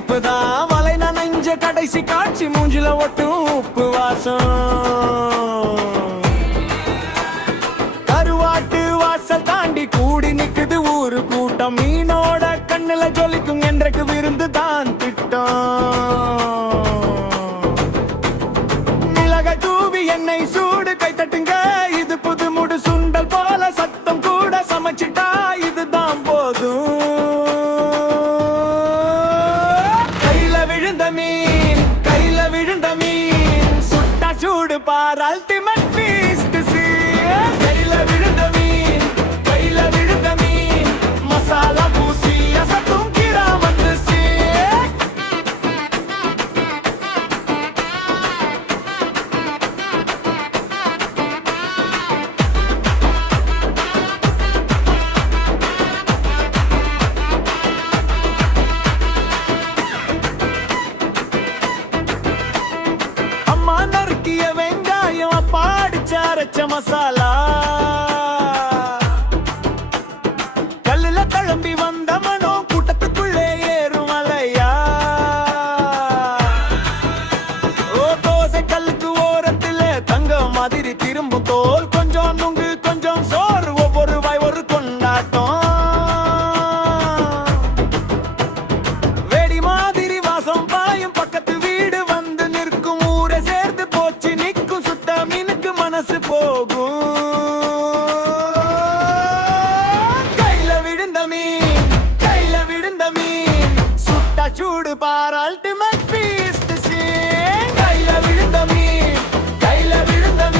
சிரிப்புதான் வலை நனைஞ்ச கடைசி காட்சி மூஞ்சில ஒட்டும் உப்பு வாசம். கருவாட்டு வாசல் தாண்டி கூடி நிக்குது ஊரு கூட்டம். மீனோட கண்ணுல ஜொலிக்கும் என்றைக்கு விருந்து தான் திட்டம். மிளக தூவி எண்ணெய் சூடு கை தட்டுங்க, இது புது முடு சுண்டல் போல சத்தம் கூட சமைச்சிட்டா இதுதான் போதும். கையில விழுந்த மீன் சுட்டா சூடு பார் அல்டிமேட் ஃபீஸ்ட். கையில விழுந்த மீன் மசாலா பூசி அசத்தும் கிராமத்து வெங்காயம் பாடிச்ச அரைச்ச மசாலா. கல்லுல தழம்பி வந்த மனோ கூட்டத்துக்குள்ளே ஏறும் அலையா. ஓ தோசை கல்லுக்கு ஓரத்தில் தங்க மாதிரி திரும்பும் தோல். கொஞ்சம் நுங்கு கொஞ்சம் சோறு, ஒவ்வொரு வாய் ஒரு கொண்டாட்டம். வேடி மாதிரி வாசம் பாயும் பக்கத்து வீடு வந்து நிற்கும். ஊரை சேர்ந்து போச்சு நிற்கும் சுட்ட மீனுக்கு மனசு போகும். கையில விழுந்த மீன் சுட்ட சூடு பார் அல்டிமேட் ஃபீஸ்ட். கையில விழுந்த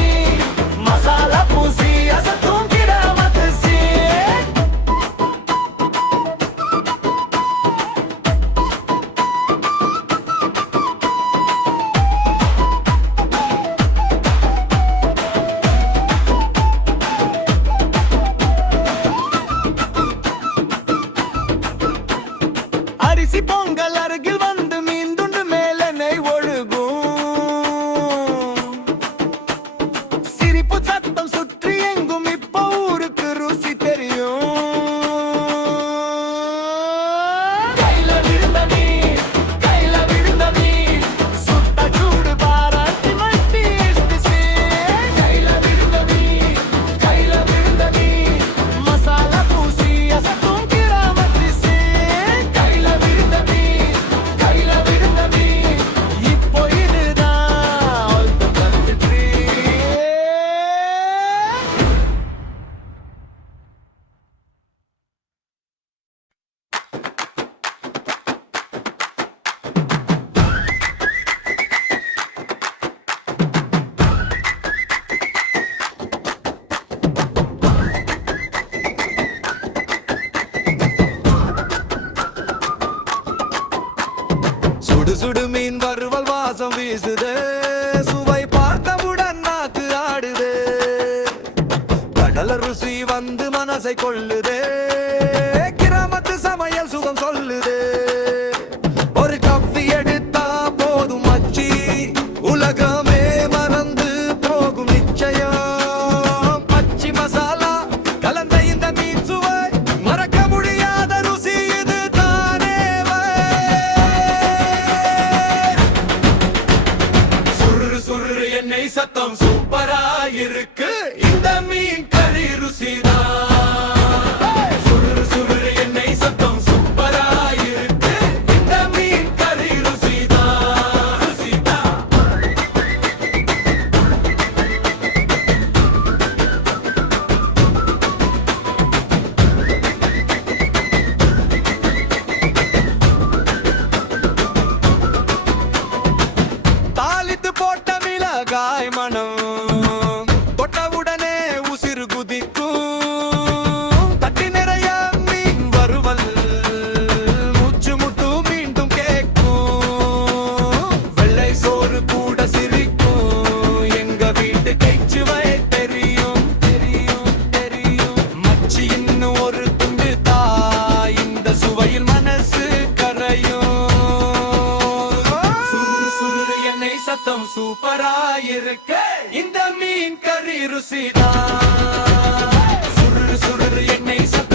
மீன் மசாலா பூசி அசத்தும் கிராமத்து அரிசி பொங்கல் அருகில் வந்து மீன் துண்டு மேல நெய் ஒழுகும். சிரிப்பு சத்தம் சுற்றி எங்கும் இப்ப ஊருக்கு ருசி தெரியும். கையில விழுந்த மீன் சுட்ட சூடு பார் அல்டிமேட் ஃபீஸ்ட். கையில விழுந்த மீன் மசாலா பூசி அசத்தும் கிராமத்து இப்போ இதுதான் ultimate treat. சுடு சுடு மீன் வறுவல் வாசம் வீசுதே. சுவை பார்த்தவுடன் நாக்கு ஆடுதே. கடல ருசி வந்து மனசை கொள்ளுதே. கிராமத்து சமையல் சுகம் சொல்லுதே. ஒரு கப்பி எடுத்தா போதும் மச்சி, உலகமே மறந்து போகும் நிச்சயம். பச்சி மசாலா கலந்த இந்த மீன் சுவை மறக்க முடியாத ருசி இது தானே. சுரு எண்ணெய் சத்தம் சூப்பரா இருக்கு, இந்த மீன் கறி ருசிதான். சுரு எண்ணெய் சத்தம் சூப்பரா இருக்கு, இந்த மீன் கறி ருசிதான். தாளித்து போட்ட மிளகாய் மனம் தொட்டவுடனே உசிறு குதிக்கும். தட்டி நிறைய மீன் வறுவல் மூச்சு முட்டு மீண்டும் கேட்கும். வெள்ளை சோறு கூட சிரிக்கும், எங்க வீட்டு கைச்சுவை தெரியும். மச்சி இன்னும் ஒரு துண்டு தா, இந்த சுவையில் மனசு கரையும். சுரு எண்ணெய் சத்தம் சூப்பரா இருக்கு, இந்த மீன் கறி ருசிதான். சுரு எண்ணெய் சத்தம்